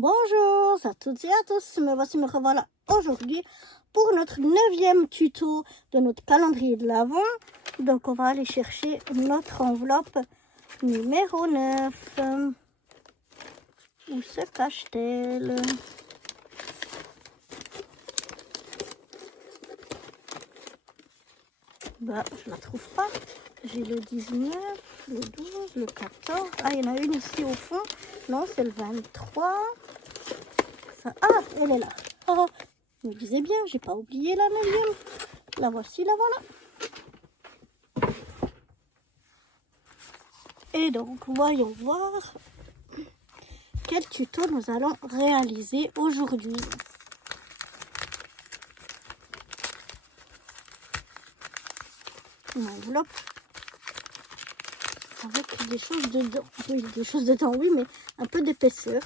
Bonjour à toutes et à tous, me revoilà aujourd'hui pour notre 9e tuto de notre calendrier de l'Avent. Donc on va aller chercher notre enveloppe numéro 9. Où se cache-t-elle? Bah, je la trouve pas. J'ai le 19, le 12, le 14. Ah, il y en a une ici au fond. Non, c'est le 23. Ça... Ah, elle est là. Oh, je me disais bien, j'ai pas oublié la 9e. La voici, la voilà. Et donc, voyons voir quel tuto nous allons réaliser aujourd'hui. Une enveloppe avec des choses dedans. Oui, des choses dedans, oui, mais un peu d'épaisseur.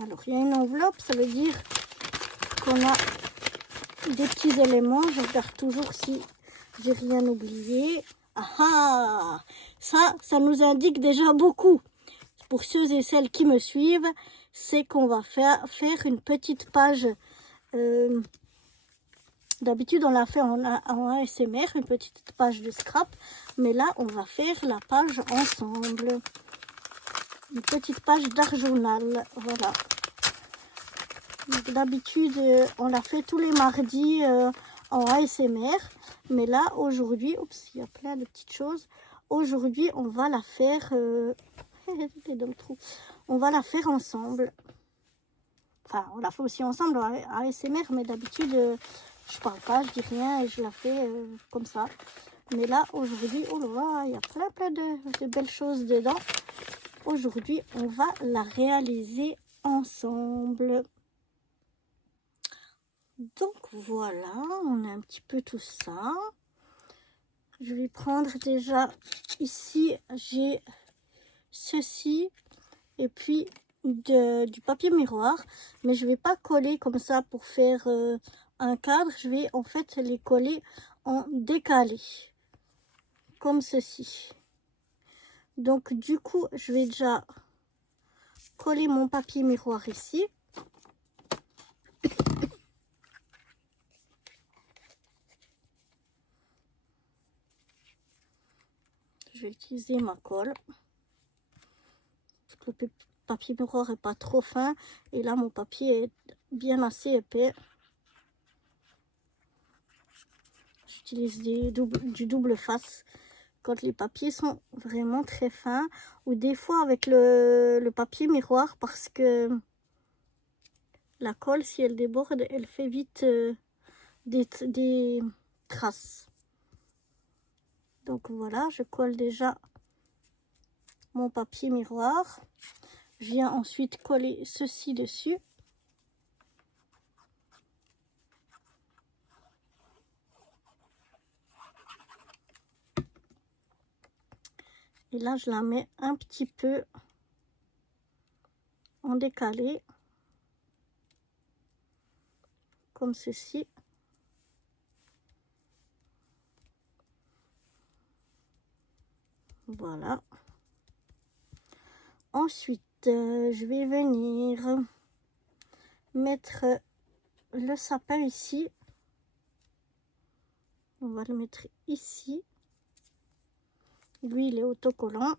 Alors, il y a une enveloppe, ça veut dire qu'on a des petits éléments. Je regarde toujours si j'ai rien oublié. Ah ah, ça nous indique déjà beaucoup. Pour ceux et celles qui me suivent, c'est qu'on va faire une petite page. D'habitude, on l'a fait en ASMR, une petite page de scrap. Mais là, on va faire la page ensemble. Une petite page d'art journal. Voilà. D'habitude, on l'a fait tous les mardis en ASMR. Mais là, aujourd'hui, oups, il y a plein de petites choses. Aujourd'hui, on va la faire... dans le trou. On va la faire ensemble. Enfin, on la fait aussi ensemble en ASMR, mais d'habitude, je parle pas, je dis rien et je la fais comme ça. Mais là, aujourd'hui, oh là là, il y a plein de belles choses dedans. Aujourd'hui, on va la réaliser ensemble. Donc voilà, on a un petit peu tout ça. Je vais prendre déjà ici, j'ai ceci et puis du papier miroir, mais je vais pas coller comme ça pour faire un cadre. Je vais en fait les coller en décalé comme ceci. Donc du coup, je vais déjà coller mon papier miroir ici. Je vais utiliser ma colle. Le papier miroir est pas trop fin et là mon papier est bien assez épais. J'utilise du double face quand les papiers sont vraiment très fins, ou des fois avec le papier miroir, parce que la colle, si elle déborde, elle fait vite des traces. Donc voilà, je colle déjà mon papier miroir. Je viens ensuite coller ceci dessus. Et là, je la mets un petit peu en décalé, comme ceci. Voilà. Ensuite, je vais venir mettre le sapin ici. On va le mettre ici. Lui, il est autocollant.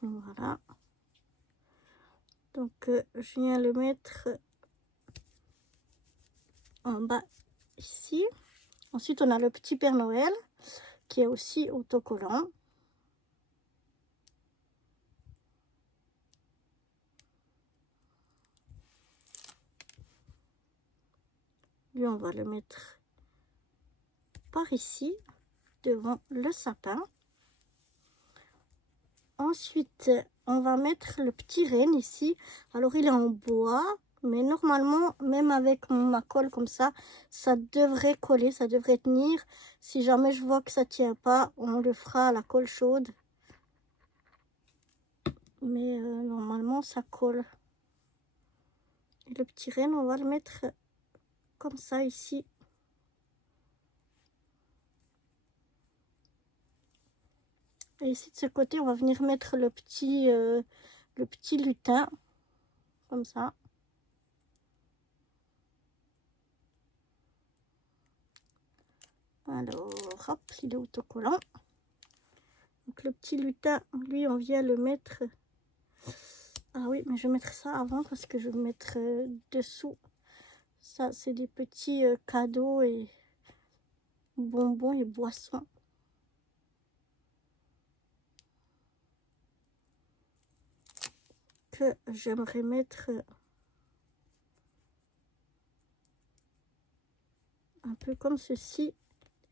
Voilà. Donc, je viens le mettre en bas ici. Ensuite, on a le petit Père Noël qui est aussi autocollant. Lui, on va le mettre par ici, devant le sapin. Ensuite, on va mettre le petit renne ici. Alors, il est en bois, mais normalement, même avec ma colle comme ça devrait coller, ça devrait tenir. Si jamais je vois que ça tient pas, on le fera à la colle chaude. Mais normalement, ça colle. Et le petit renne, on va le mettre comme ça ici. Et ici de ce côté, on va venir mettre le petit lutin, comme ça. Alors, hop, il est autocollant. Donc le petit lutin, lui, on vient le mettre... Ah oui, mais je vais mettre ça avant parce que je vais mettre dessous. Ça, c'est des petits cadeaux et bonbons et boissons. Que j'aimerais mettre un peu comme ceci.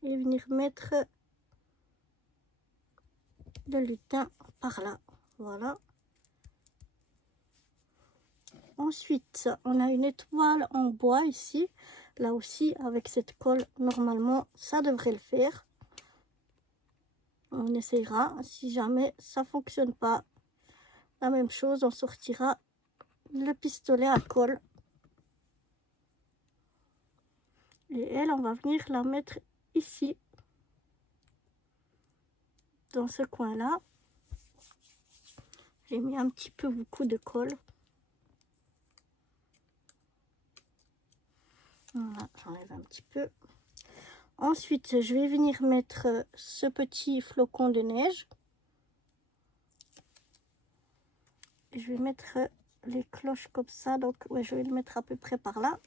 Et venir mettre le lutin par là. Voilà. Ensuite, on a une étoile en bois ici. Là aussi, avec cette colle, normalement, ça devrait le faire. On essayera. Si jamais ça fonctionne pas, la même chose, on sortira le pistolet à colle. Et elle, on va venir la mettre ici. Dans ce coin-là. J'ai mis un petit peu beaucoup de colle. Voilà, j'enlève un petit peu. Ensuite, je vais venir mettre ce petit flocon de neige. Je vais mettre les cloches comme ça. Donc, ouais, je vais le mettre à peu près par là.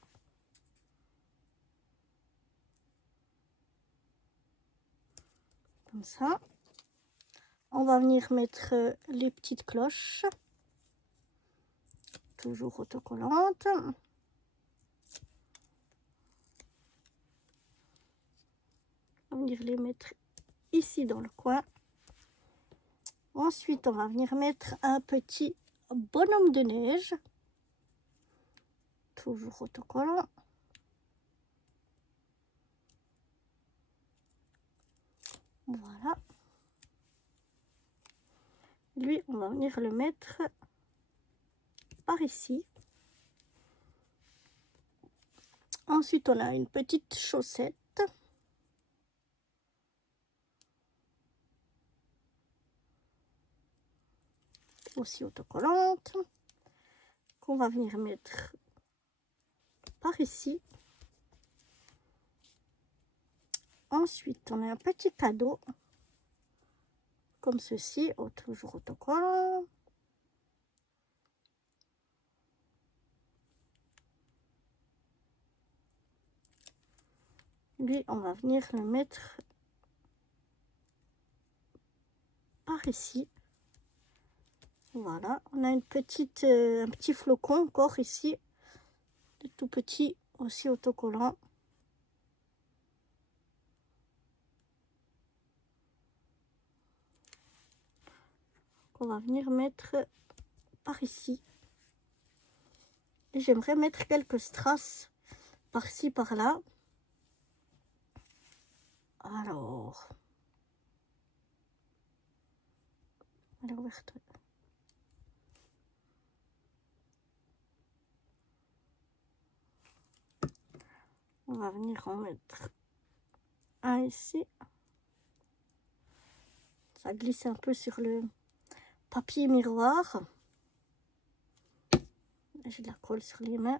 Comme ça. On va venir mettre les petites cloches. Toujours autocollantes. On va venir les mettre ici dans le coin. Ensuite, on va venir mettre un petit bonhomme de neige. Toujours autocollant. Voilà. Lui, on va venir le mettre par ici. Ensuite, on a une petite chaussette. Aussi autocollante. Qu'on va venir mettre par ici. Ensuite, on a un petit cadeau. Comme ceci, toujours autocollant. Lui, on va venir le mettre par ici. Voilà, on a une petite, un petit flocon encore ici, tout petit, aussi autocollant. On va venir mettre par ici. Et j'aimerais mettre quelques strass par-ci, par-là. Alors, elle est ouverte. On va venir en mettre un ici. Ça glisse un peu sur le papier miroir. J'ai de la colle sur les mains.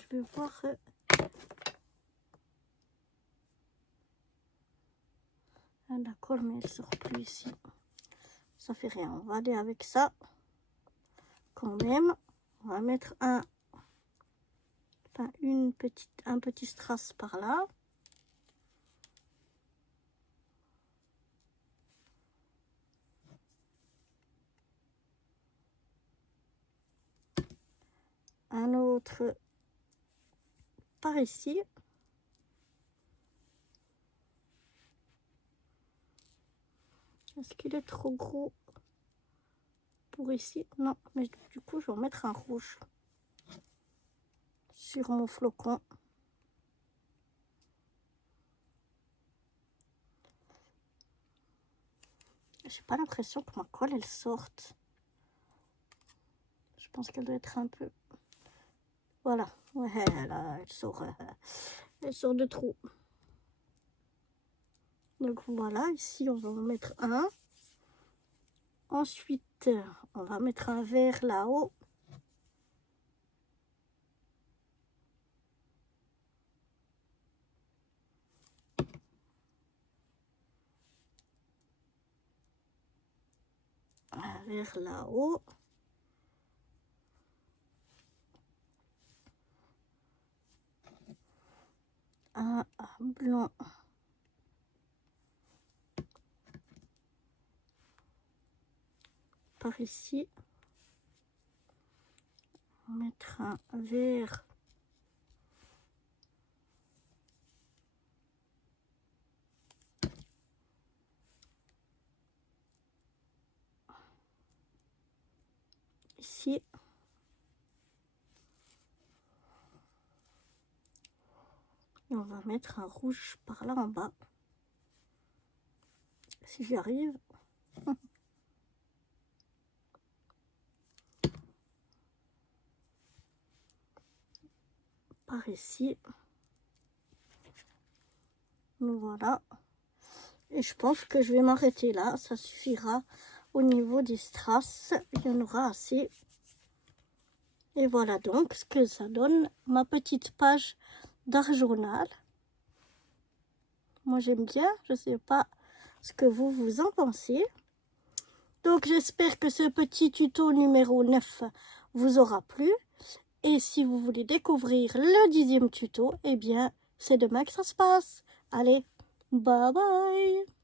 Je vais voir. Ah, la colle, mais elle sort plus ici. Ça fait rien. On va aller avec ça. Quand même. On va mettre un petit strass par là. Un autre par ici. Est-ce qu'il est trop gros pour ici? Non, mais du coup, je vais en mettre un rouge sur mon flocon. J'ai pas l'impression que ma colle, elle sorte. Je pense qu'elle doit être un peu... Voilà. Ouais, là, elle sort de trou. Donc voilà, ici, on va en mettre un. Ensuite, on va mettre un verre là-haut. Un verre là-haut. Un blanc. Par ici. On va mettre un verre. Ici. Et on va mettre un rouge par là en bas. Si j'y arrive. Par ici. Voilà. Et je pense que je vais m'arrêter là. Ça suffira au niveau des strass. Il y en aura assez. Et voilà donc ce que ça donne. Ma petite page d'art journal. Moi j'aime bien. Je ne sais pas ce que vous en pensez. Donc j'espère que ce petit tuto numéro 9 vous aura plu. Et si vous voulez découvrir le 10e tuto, eh bien c'est demain que ça se passe. Allez, bye bye!